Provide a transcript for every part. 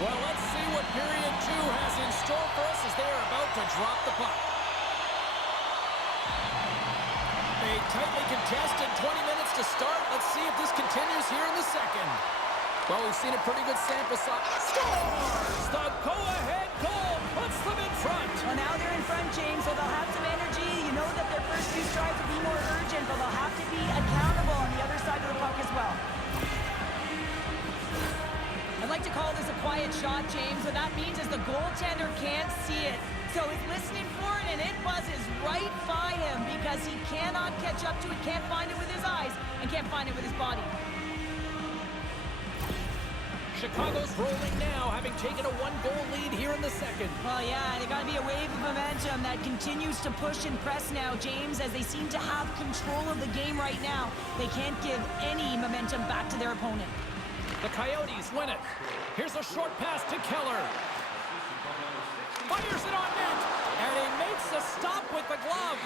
Well, let's see what period 2 has in store for us as they are about to drop the puck. A tightly contested 20 minutes to start. Let's see if this continues here in the second. Well, we've seen a pretty good sample size. Scores! The go-ahead goal puts them in front. Well, now they're in front, James, so they'll have some energy. You know that their first few strides will be more urgent, but they'll have to be accountable on the other side of the puck as well. I'd like to call this a quiet shot, James. What that means is the goaltender can't see it. So he's listening for it, and it buzzes right by him because he cannot catch up to it, can't find it with his eyes, and can't find it with his body. Chicago's rolling now, having taken a 1-goal lead here in the second. Well, yeah, they got to be a wave of momentum that continues to push and press now, James, as they seem to have control of the game right now. They can't give any momentum back to their opponent. The Coyotes win it. Here's a short pass to Keller. Fires it on net, and he makes a stop with the glove.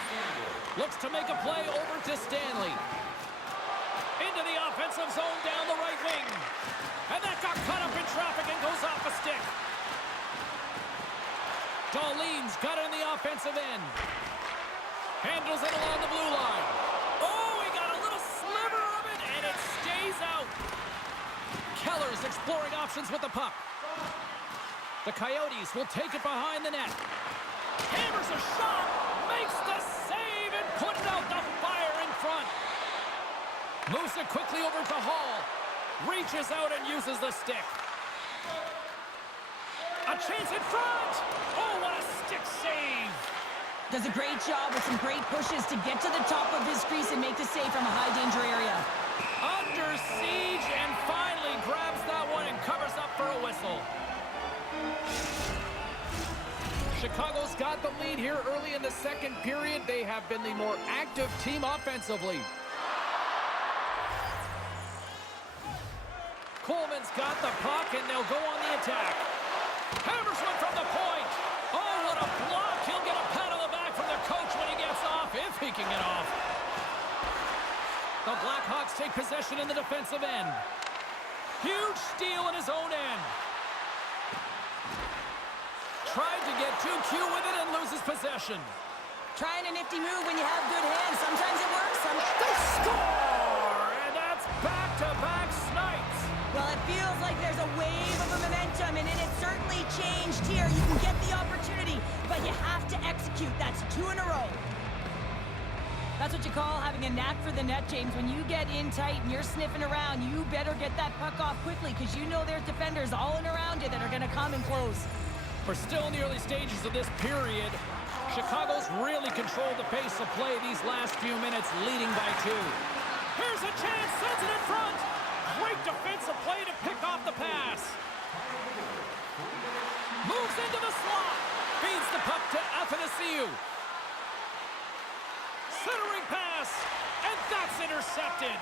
Looks to make a play over to Stanley. Into the offensive zone down the right wing. And that got caught up in traffic and goes off a stick. Dahlin's got it in the offensive end. Handles it along the blue line. Oh, he got a little sliver of it, and it stays out. Keller's exploring options with the puck. The Coyotes will take it behind the net. Hammers a shot, makes the save, and put it out the fire in front. Moves it quickly over to Hall. Reaches out and uses the stick. A chance in front! Oh, what a stick save! Does a great job with some great pushes to get to the top of his crease and make the save from a high-danger area. Under siege, and finally grabs that one and covers up for a whistle. Chicago's got the lead here early in the second period. They have been the more active team offensively. Coleman's got the puck, and they'll go on the attack. Hammers one from the point. Oh, what a block. He'll get a pat on the back from the coach when he gets off, if he can get off. The Blackhawks take possession in the defensive end. Huge steal in his own end. Tried to get too cute with it and loses possession. Trying a nifty move when you have good hands. Sometimes it works. They score! And that's back-to-back snipes. Well, it feels like there's a wave of momentum, and it has certainly changed here. You can get the opportunity, but you have to execute. That's 2 in a row. That's what you call having a knack for the net, James. When you get in tight and you're sniffing around, you better get that puck off quickly because you know there's defenders all in around you that are going to come and close. We're still in the early stages of this period. Chicago's really controlled the pace of play these last few minutes, leading by 2. Here's a chance, sends it in front. Great defensive play to pick off the pass. Moves into the slot. Feeds the puck to Athanasiou. Centering pass, and that's intercepted.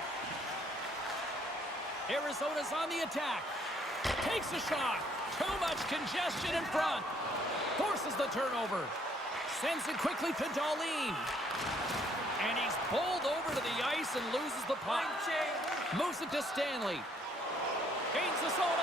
Arizona's on the attack. Takes a shot. Too much congestion in front. Forces the turnover. Sends it quickly to Dahlin. And he's bowled over to the ice and loses the puck. Moves it to Stanley. Gains the zone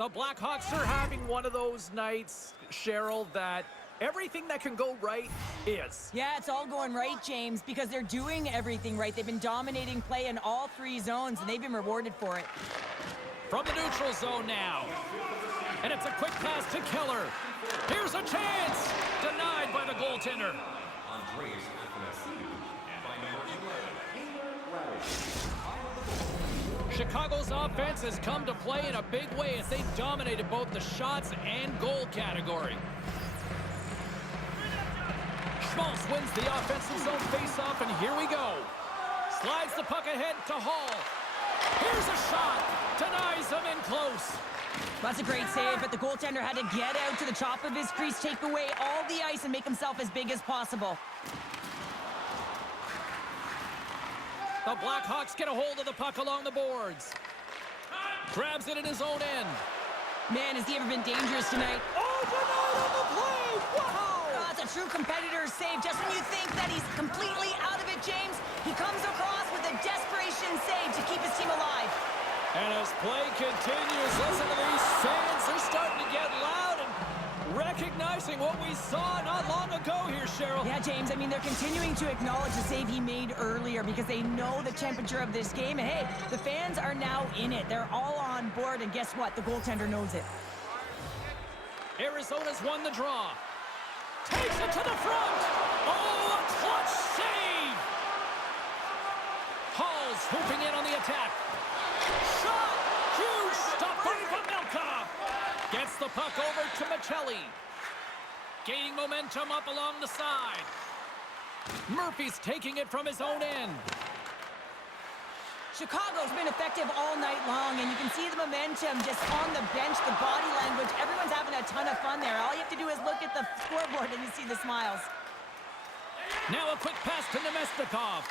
The Blackhawks are having one of those nights, Cheryl, that everything that can go right is. Yeah, it's all going right, James, because they're doing everything right. They've been dominating play in all three zones, and they've been rewarded for it. From the neutral zone now. And it's a quick pass to Keller. Here's a chance! Denied by the goaltender. Chicago's offense has come to play in a big way as they dominated both the shots and goal category. Schmaltz wins the offensive zone faceoff, and here we go. Slides the puck ahead to Hall. Here's a shot. Denies him in close. That's a great save, but the goaltender had to get out to the top of his crease, take away all the ice, and make himself as big as possible. The Blackhawks get a hold of the puck along the boards. Grabs it in his own end. Man, has he ever been dangerous tonight. Oh, denied on the play! Wow! That's a true competitor's save. Just when you think that he's completely out of it, James, he comes across with a desperation save to keep his team alive. And as play continues, listen to these fans. They're starting to get loud and recognizing what we saw not long ago here, Cheryl. Yeah, James, I mean, they're continuing to acknowledge the save he made earlier because they know the temperature of this game. And hey, the fans are now in it. They're all on board, and guess what? The goaltender knows it. Arizona's won the draw. Takes it to the front. Oh, a clutch save. Hall's hooping in on the attack. Shot! Huge stop by Pavelka. Gets the puck over to Michelli. Gaining momentum up along the side. Murphy's taking it from his own end. Chicago's been effective all night long, and you can see the momentum just on the bench, the body language. Everyone's having a ton of fun there. All you have to do is look at the scoreboard and you see the smiles. Now a quick pass to Nemestikov.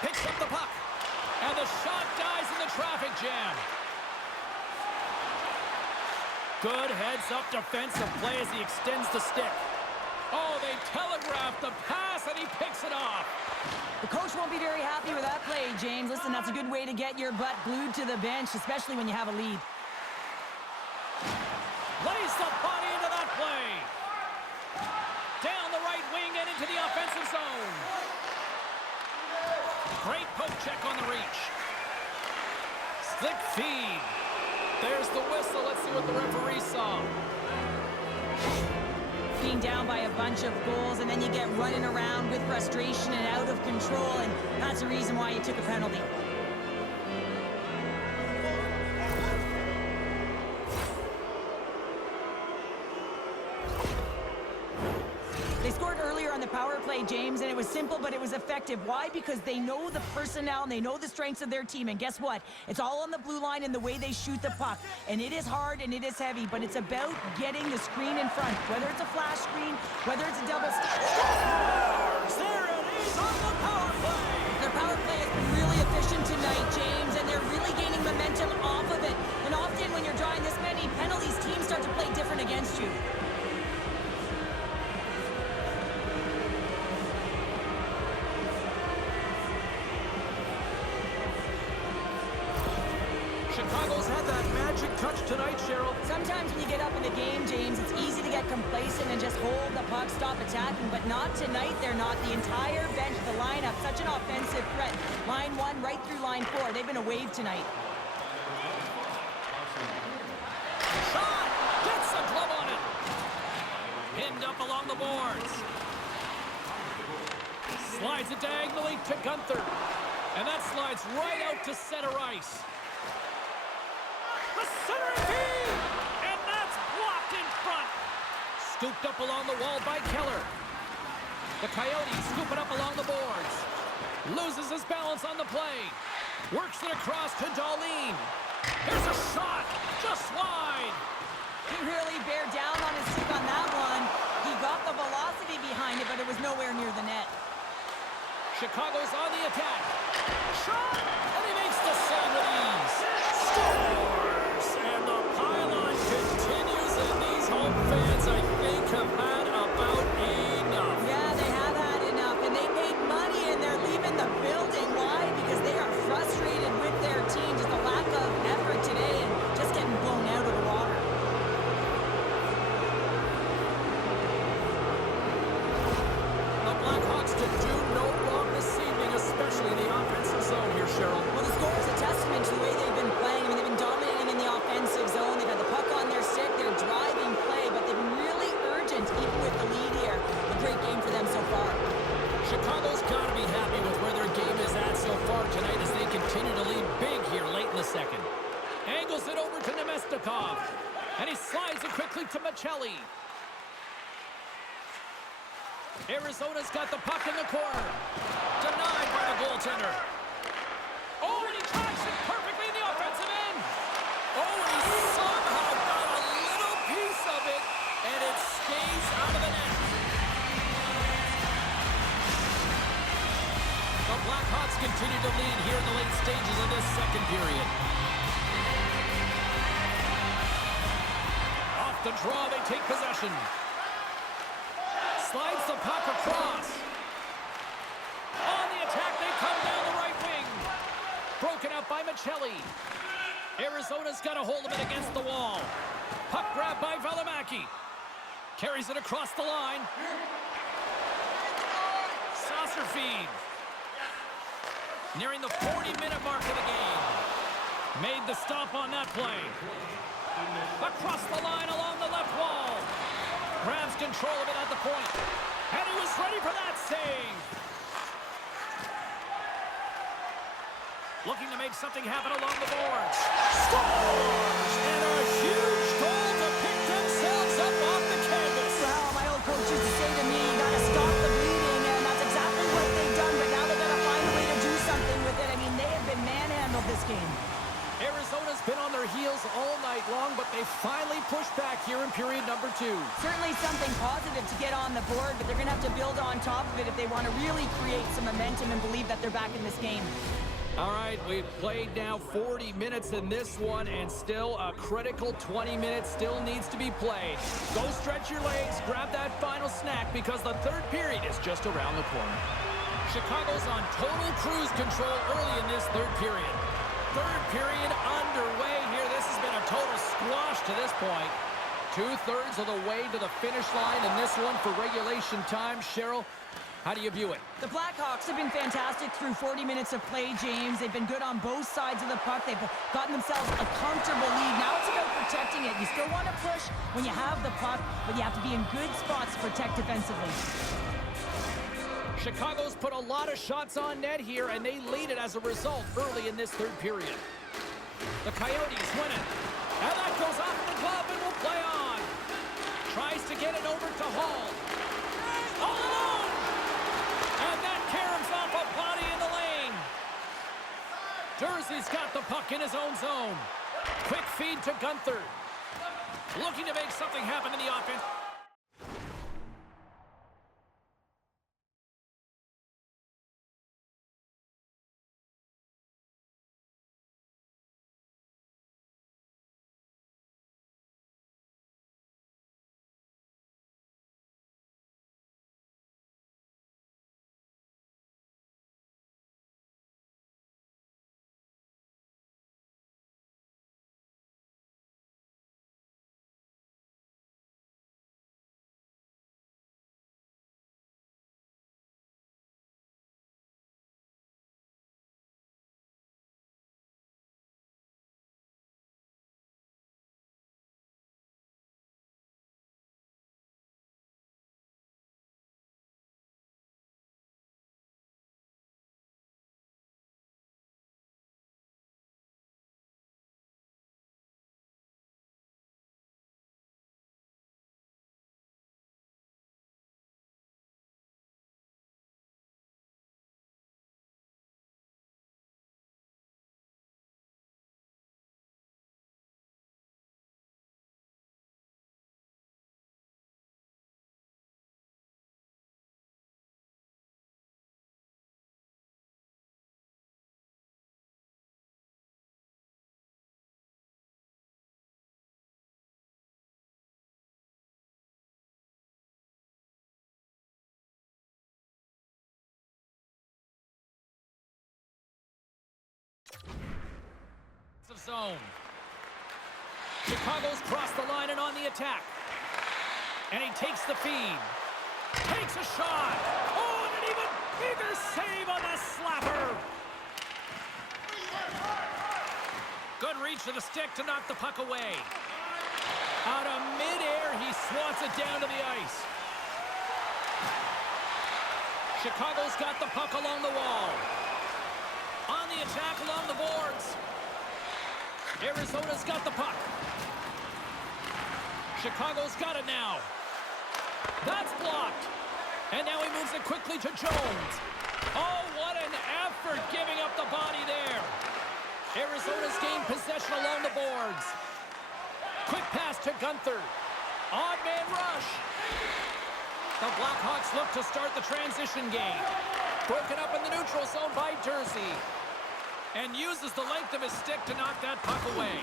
Picks up the puck. And the shot dies in the traffic jam. Good heads-up defensive play as he extends the stick. Oh, they telegraphed the pass, and he picks it off. The coach won't be very happy with that play, James. Listen, that's a good way to get your butt glued to the bench, especially when you have a lead. Lays the body into that play. Down the right wing and into the offensive zone. Great poke check on the reach. Slick feed. There's the whistle. Let's see what the referee saw. Being down by a bunch of goals, and then you get running around with frustration and out of control, and that's the reason why you took a penalty. They scored earlier on the power play, James, and it was simple, but it was effective. Why? Because they know the personnel and they know the strengths of their team. And guess what? It's all on the blue line and the way they shoot the puck. And it is hard and it is heavy, but it's about getting the screen in front. Whether it's a flash screen, whether it's a double... There it is on the power play. Their power play has been really efficient tonight, James, and they're really gaining momentum off of it. And often when you're drawing this many penalties, teams start to play different against you. Chicago's had that magic touch tonight, Cheryl. Sometimes when you get up in the game, James, it's easy to get complacent and just hold the puck, stop attacking, but not tonight. They're not. The entire bench, the lineup, such an offensive threat. Line 1 right through line 4. They've been a wave tonight. Shot! Gets a glove on it. Pinned up along the boards. Slides it diagonally to Gunther. And that slides right out to center ice. The centering feed! And that's blocked in front. Scooped up along the wall by Keller. The Coyotes scoop it up along the boards. Loses his balance on the play. Works it across to Dahlin. Here's a shot. Just wide. He really bared down on his stick on that one. He got the velocity behind it, but it was nowhere near the net. Chicago's on the attack. Shot! And he makes the save with ease. Scores! And the pylon continues, and these home fans, I think, have had about enough. Yeah, they have had enough, and they paid money, and they're leaving the building. Why? Because they are frustrated with their team. Just a lack of effort today, and just Dribbles it over to Nemestikov. And he slides it quickly to Maccelli. Arizona's got the puck in the corner. Denied by the goaltender. Oh, and he tries it perfectly in the offensive end. Oh, and he somehow got a little piece of it, and it stays out of the net. The Blackhawks continue to lead here in the late stages of this second period. Off the draw, they take possession. Slides the puck across. On the attack, they come down the right wing. Broken up by Maccelli. Arizona's got a hold of it against the wall. Puck grab by Valimaki. Carries it across the line. Saucer feed. Nearing the 40-minute mark of the game. Made the stop on that play. Across the line along the left wall. Grabs control of it at the point. And he was ready for that save. Looking to make something happen along the boards. Scores! And a huge goal to pick themselves up off the canvas. Well, my old coach used to say to me, you gotta stop the bleeding, and that's exactly what they've done, but now they gotta find a way to do something with it. I mean, they have been manhandled this game. Arizona's been on their heels all night long, but they finally pushed back here in period number 2. Certainly something positive to get on the board, but they're gonna have to build on top of it if they want to really create some momentum and believe that they're back in this game. All right, we've played now 40 minutes in this one, and still a critical 20 minutes still needs to be played. Go stretch your legs, grab that final snack, because the third period is just around the corner. Chicago's on total cruise control early in this third period. Third period underway here. This has been a total squash to this point. 2/3 of the way to the finish line in this one for regulation time. Cheryl, how do you view it? The Blackhawks have been fantastic through 40 minutes of play, James. They've been good on both sides of the puck. They've gotten themselves a comfortable lead. Now it's about protecting it. You still want to push when you have the puck, but you have to be in good spots to protect defensively. Chicago's put a lot of shots on net here, and they lead it as a result early in this third period. The Coyotes win it. And that goes off the glove and will play on. Tries to get it over to Hall. All alone! And that caroms off a body in the lane. Jersey's got the puck in his own zone. Quick feed to Gunther. Looking to make something happen in the offense. Zone. Chicago's crossed the line and on the attack. And he takes the feed. Takes a shot. Oh, and an even bigger save on the slapper. Good reach to the stick to knock the puck away. Out of midair, he swats it down to the ice. Chicago's got the puck along the wall. On the attack along the boards. Arizona's got the puck. Chicago's got it now. That's blocked. And now he moves it quickly to Jones. Oh, what an effort giving up the body there. Arizona's gained possession along the boards. Quick pass to Gunther. Odd man rush. The Blackhawks look to start the transition game. Broken up in the neutral zone by Jersey. And uses the length of his stick to knock that puck away.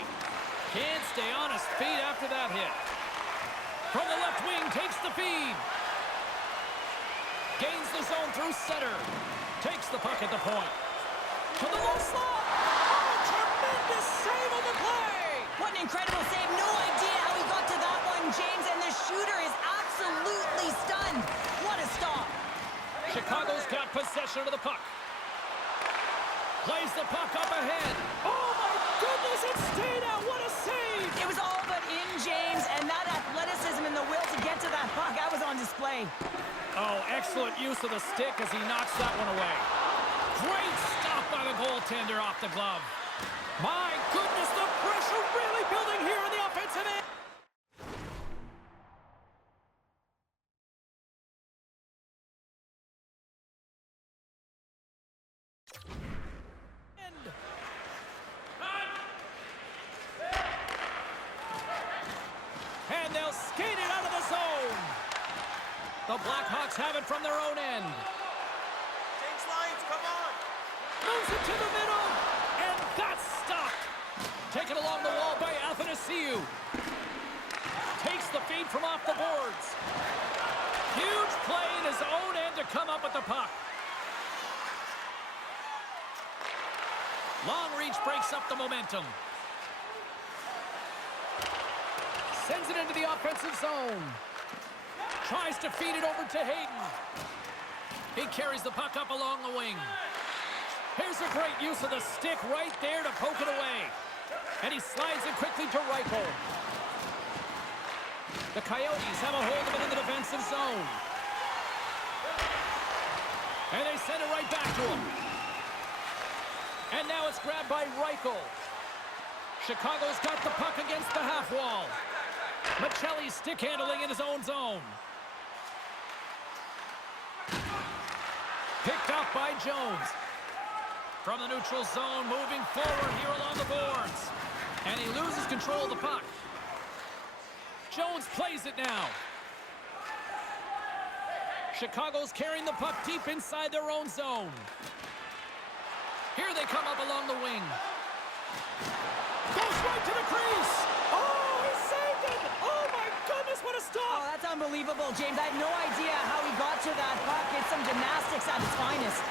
Can't stay on his feet after that hit. From the left wing, takes the feed. Gains the zone through center. Takes the puck at the point. To the low slot. Oh, tremendous save on the play. What an incredible save. No idea how he got to that one, James. And the shooter is absolutely stunned. What a stop. Chicago's got possession of the puck. Plays the puck up ahead. Oh, my goodness, it stayed out. What a save. It was all but in, James. And that athleticism and the will to get to that puck, that was on display. Oh, excellent use of the stick as he knocks that one away. Great stop by the goaltender off the glove. My goodness, the pressure really building here in the offensive end. And they'll skate it out of the zone. The Blackhawks have it from their own end. Change lines, come on! Moves it to the middle, and that's stopped. Taken along the wall by Athanasiou. Takes the feed from off the boards. Huge play in his own end to come up with the puck. Long reach breaks up the momentum. Sends it into the offensive zone. Tries to feed it over to Hayden. He carries the puck up along the wing. Here's a great use of the stick right there to poke it away. And he slides it quickly to Reichel. The Coyotes have a hold of it in the defensive zone. And they send it right back to him. And now it's grabbed by Reichel. Chicago's got the puck against the half wall. Michelli's stick handling in his own zone. Picked up by Jones. From the neutral zone, moving forward here along the boards. And he loses control of the puck. Jones plays it now. Chicago's carrying the puck deep inside their own zone. Here they come up along the wing. Goes right to the crease. Oh, he saved it. Oh, my goodness, what a Oh, stop. that's unbelievable, James. I have no idea how he got to that puck. It's some gymnastics at its finest.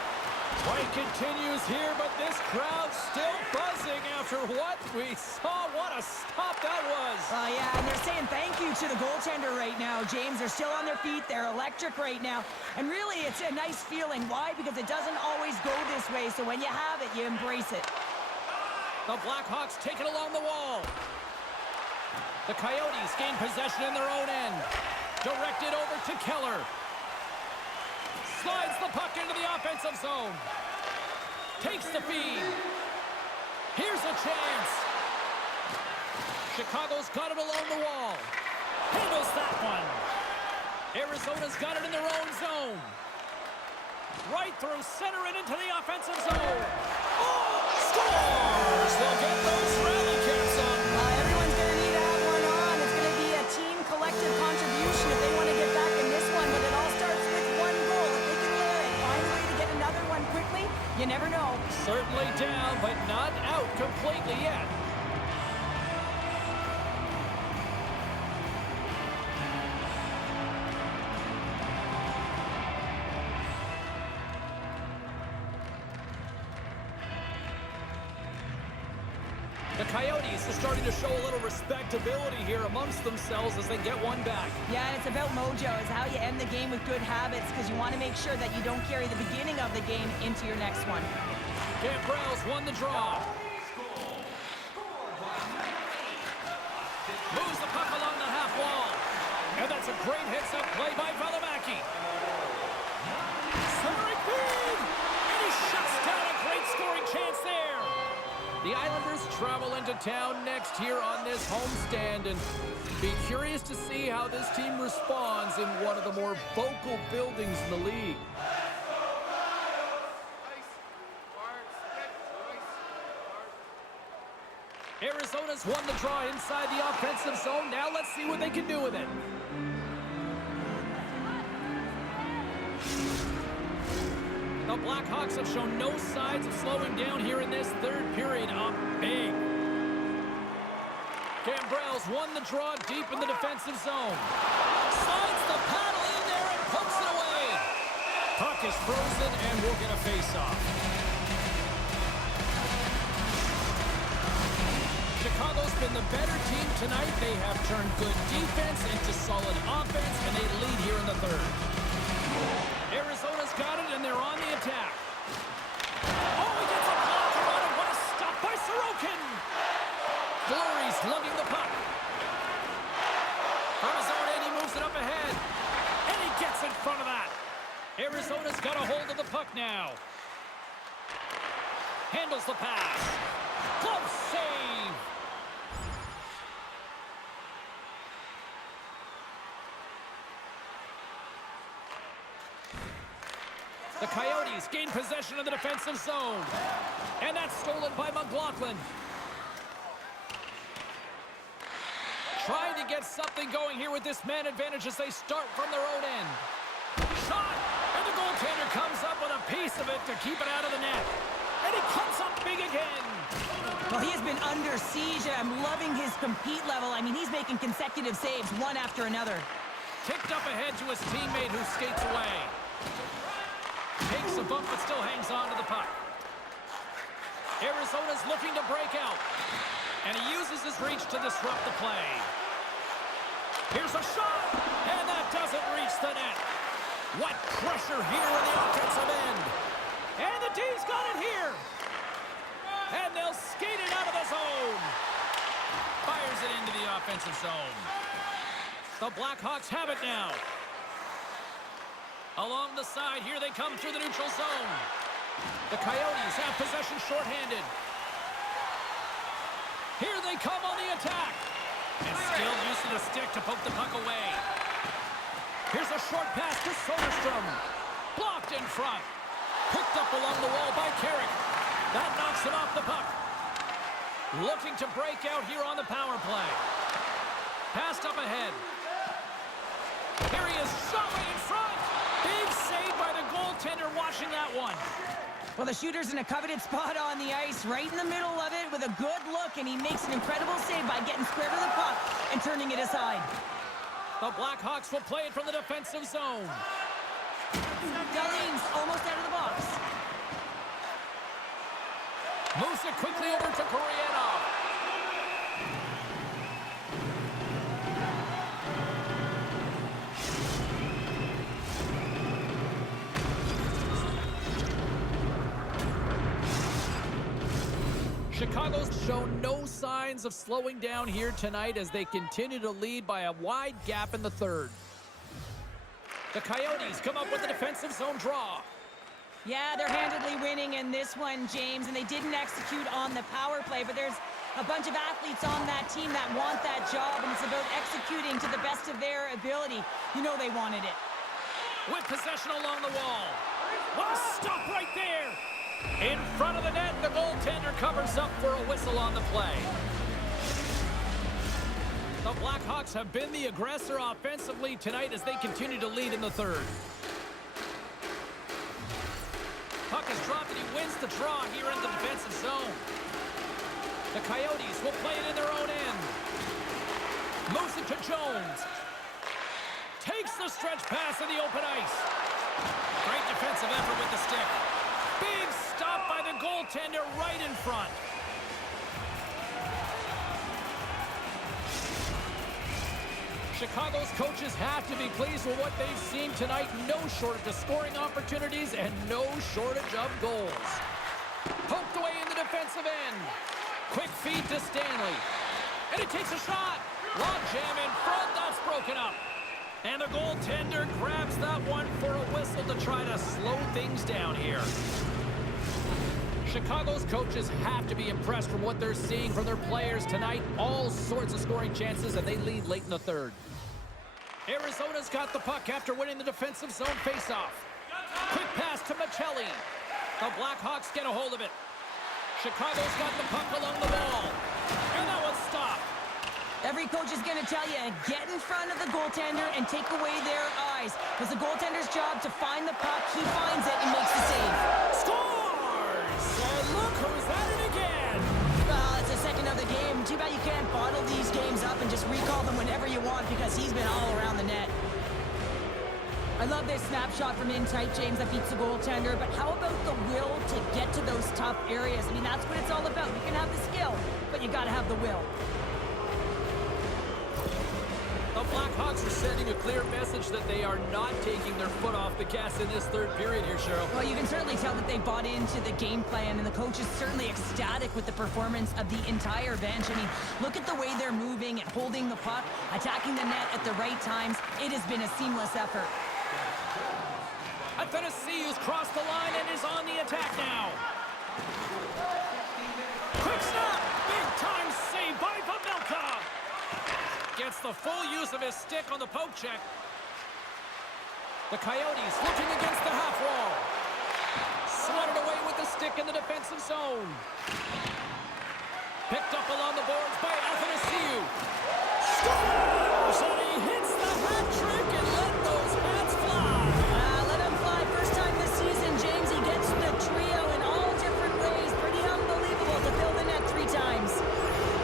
Fight continues here, but this crowd still buzzing after what we saw. What a stop that was. Yeah, and they're saying thank you to the goaltender right now, James. They're still on their feet. They're electric right now. And really, it's a nice feeling. Why? Because it doesn't always go this way, so when you have it, you embrace it. The Blackhawks take it along the wall. The Coyotes gain possession in their own end. Directed over to Keller. Slides the puck into the offensive zone. Takes the feed. Here's a chance. Chicago's got it along the wall. Handles that one. Arizona's got it in their own zone. Right through center and into the offensive zone. Oh, scores! They'll get those rally caps on. Everyone's going to need to have one on. It's going to be a team collective contribution if they want to get back in this one. But it all starts with one goal. If they can layer it, find a way to get another one quickly, you never know. Certainly down, but not out completely yet. The Coyotes are starting to show a little respectability here amongst themselves as they get one back. Yeah, and it's about mojo. It's how you end the game with good habits because you want to make sure that you don't carry the beginning of the game into your next one. Gambrell's won the draw. Moves the puck along the half wall. And that's a great hits-up play by Valimaki. Centering feed! And he shuts down a great scoring chance there. The Islanders travel into town next here on this homestand, and be curious to see how this team responds in one of the more vocal buildings in the league. Arizona's won the draw inside the offensive zone. Now let's see what they can do with it. The Blackhawks have shown no signs of slowing down here in this third period. Up big. Gambrell's won the draw deep in the defensive zone. Slides the paddle in there and pokes it away. Puck is frozen and we'll get a face-off. Chicago's been the better team tonight. They have turned good defense into solid offense, and they lead here in the third. Arizona's got it, and they're on the attack. Oh, he gets a blocker on it. What a stop by Sorokin. Fleury's lugging the puck. From his own end, he moves it up ahead. And he gets in front of that. Arizona's got a hold of the puck now. Handles the pass. Close save. The Coyotes gain possession of the defensive zone. And that's stolen by McLaughlin. Trying to get something going here with this man advantage as they start from their own end. Shot! And the goaltender comes up with a piece of it to keep it out of the net. And he comes up big again. Well, he has been under siege. I'm loving his compete level. I mean, he's making consecutive saves one after another. Kicked up ahead to his teammate who skates away. Takes a bump but still hangs on to the puck. Arizona's looking to break out. And he uses his reach to disrupt the play. Here's a shot! And that doesn't reach the net. What pressure here in the offensive end. And the D's got it here. And they'll skate it out of the zone. Fires it into the offensive zone. The Blackhawks have it now. Along the side, here they come through the neutral zone. The Coyotes have possession shorthanded. Here they come on the attack. And still use of the stick to poke the puck away. Here's a short pass to Soderstrom. Blocked in front. Picked up along the wall by Carrick. That knocks him off the puck. Looking to break out here on the power play. Passed up ahead. Here he is, shot right in front. Big save by the goaltender watching that one. Well, the shooter's in a coveted spot on the ice, right in the middle of it with a good look, and he makes an incredible save by getting square to the puck and turning it aside. The Blackhawks will play it from the defensive zone. Dahlin's almost out of the box. Moves it quickly over to Gurianov. Chicago's shown no signs of slowing down here tonight as they continue to lead by a wide gap in the third. The Coyotes come up with a defensive zone draw. Yeah, they're handedly winning in this one, James, and they didn't execute on the power play, but there's a bunch of athletes on that team that want that job, and it's about executing to the best of their ability. You know they wanted it. With possession along the wall. What a stop right there! In front of the net, the goaltender covers up for a whistle on the play. The Blackhawks have been the aggressor offensively tonight as they continue to lead in the third. Puck is dropped and he wins the draw here in the defensive zone. The Coyotes will play it in their own end. Moves it to Jones. Takes the stretch pass in the open ice. Great defensive effort with the stick. Big stop by the goaltender right in front. Chicago's coaches have to be pleased with what they've seen tonight. No shortage of scoring opportunities and no shortage of goals. Poked away in the defensive end. Quick feed to Stanley. And he takes a shot. Log jam in front. That's broken up. And the goaltender grabs that one for a whistle to try to slow things down here. Chicago's coaches have to be impressed from what they're seeing from their players tonight. All sorts of scoring chances, and they lead late in the third. Arizona's got the puck after winning the defensive zone faceoff. Quick pass to Michelli. The Blackhawks get a hold of it. Chicago's got the puck along the wall. And that one's stopped. Every coach is going to tell you, get in front of the goaltender and take away their eyes. It's the goaltender's job to find the puck. He finds it and makes the save. Scores! And look who's at it again! Well, it's the second of the game. Too bad you can't bottle these games up and just recall them whenever you want because he's been all around the net. I love this snapshot from in tight, James, that beats the goaltender, but how about the will to get to those tough areas? I mean, that's what it's all about. You can have the skill, but you got to have the will. The Blackhawks are sending a clear message that they are not taking their foot off the gas in this third period here, Cheryl. Well, you can certainly tell that they bought into the game plan, and the coach is certainly ecstatic with the performance of the entire bench. I mean, look at the way they're moving and holding the puck, attacking the net at the right times. It has been a seamless effort. Athanasiou's crossed the line and is on the attack now. Quick snap! Big time save by Pavelka! Gets the full use of his stick on the poke check. The Coyotes looking against the half wall. Sweated away with the stick in the defensive zone. Picked up along the boards by Athanasiou. Scores! And he hits the hat trick and let those hats fly. Let him fly. First time this season, James. He gets the trio in all different ways. Pretty unbelievable to fill the net 3 times.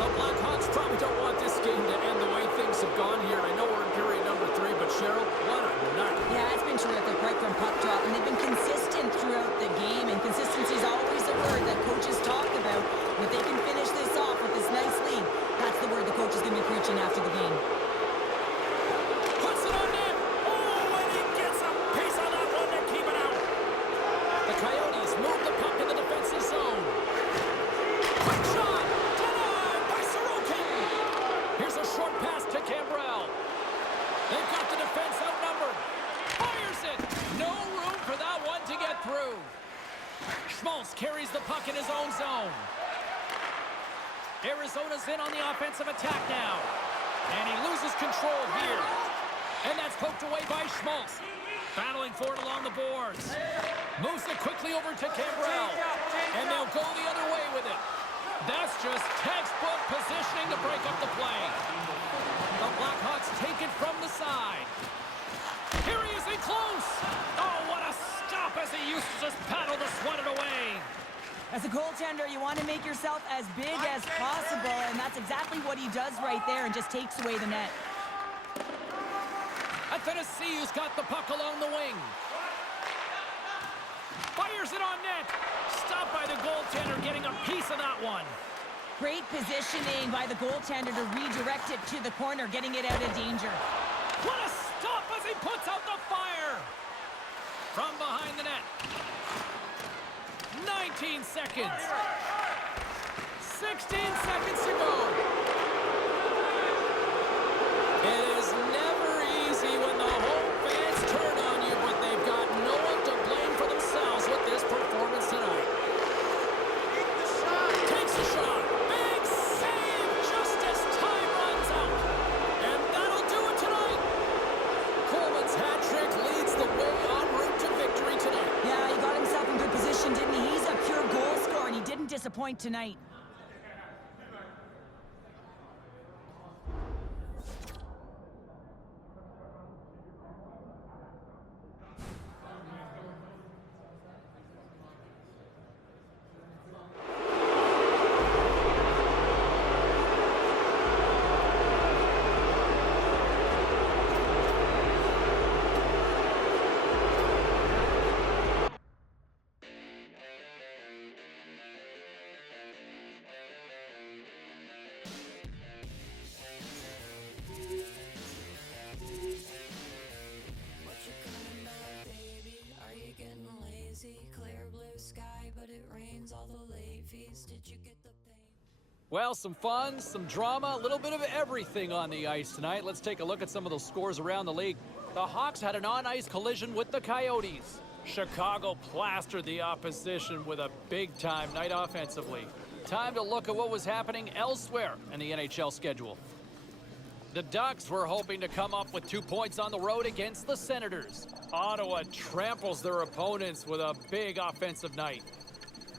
The Blackhawks probably don't want this game to end the way things have gone here. I know we're in period number 3, but Cheryl, what a night. Yeah, it's been terrific right from puck drop, and they've been consistent throughout the game, and consistency is always a word that coaches talk about. If they can finish this off with this nice lead, that's the word the coach is going to be preaching after the game. Puts it on net. Oh, and he gets a piece of that one to keep it out. The Coyotes move the puck in the defensive zone. Quick shot. Denied by Sorokin. Here's a short pass to Cambrell. They've got the defense outnumbered. Fires it. No room for that one to get through. Schmaltz carries the puck in his own zone. Arizona's in on the offensive attack now. And he loses control here. And that's poked away by Schmaltz. Battling for it along the boards. Moves it quickly over to Cambrell. And they'll go the other way with it. That's just textbook positioning to break up the play. The Blackhawks take it from the side. Here he is in close. Oh, what a stop as he used to just paddle to swat it away. As a goaltender, you want to make yourself as big as possible, and that's exactly what he does right there and just takes away the net. Athanasiou's got the puck along the wing. Fires it on net. Stopped by the goaltender, getting a piece of that one. Great positioning by the goaltender to redirect it to the corner, getting it out of danger. What a stop as he puts out the fire. From behind the net. 19 seconds. 16 seconds to go. It is never easy when the home fans turn on you, but they've got no one to blame for themselves with this performance tonight. Takes a shot. Big save just as time runs out. And that'll do it tonight. Coleman's hat trick leads the way en route to victory tonight. Yeah, he got himself in good position, didn't he? He's a pure goal scorer, and he didn't disappoint tonight. Well, some fun, some drama, a little bit of everything on the ice tonight. Let's take a look at some of those scores around the league. The Hawks had an on-ice collision with the Coyotes. Chicago plastered the opposition with a big-time night offensively. Time to look at what was happening elsewhere in the NHL schedule. The Ducks were hoping to come up with 2 points on the road against the Senators. Ottawa tramples their opponents with a big offensive night.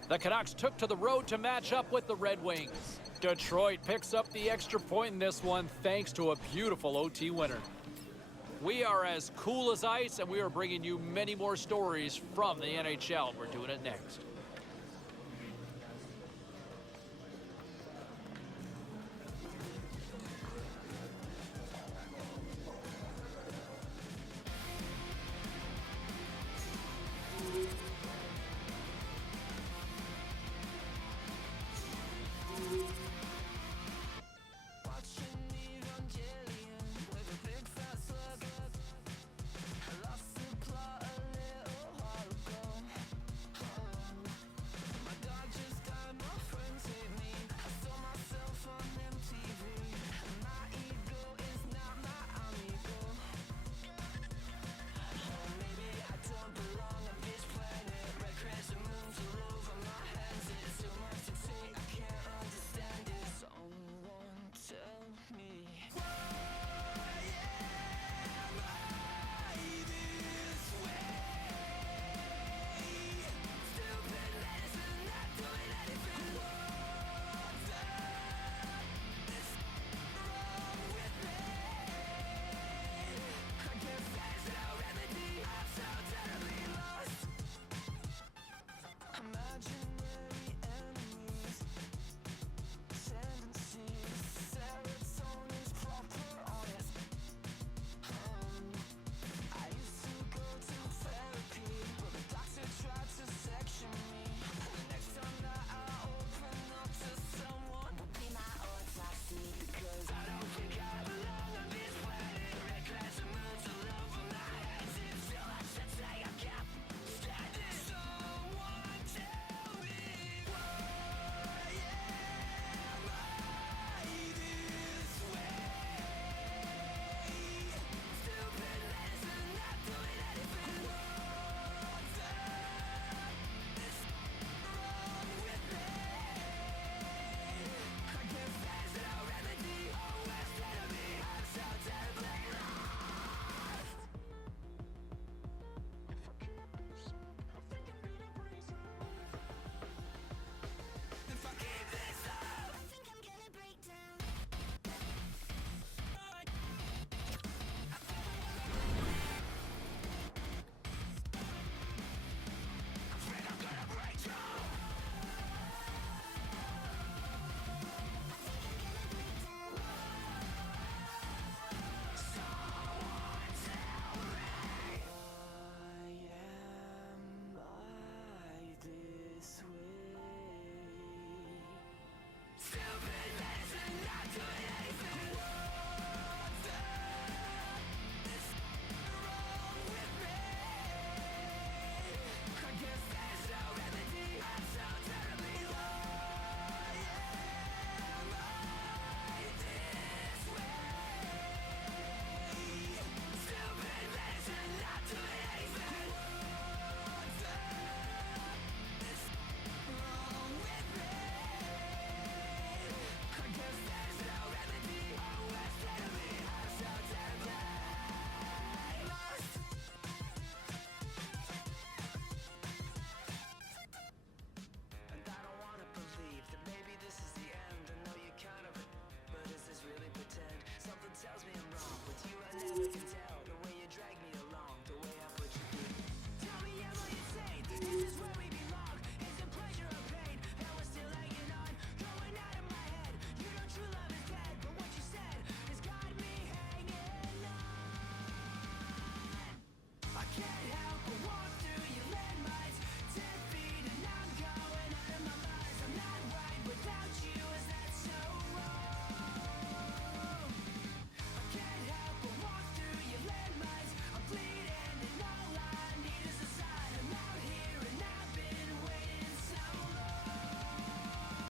The Canucks took to the road to match up with the Red Wings. Detroit picks up the extra point in this one thanks to a beautiful OT winner. We are as cool as ice, and we are bringing you many more stories from the NHL. We're doing it next.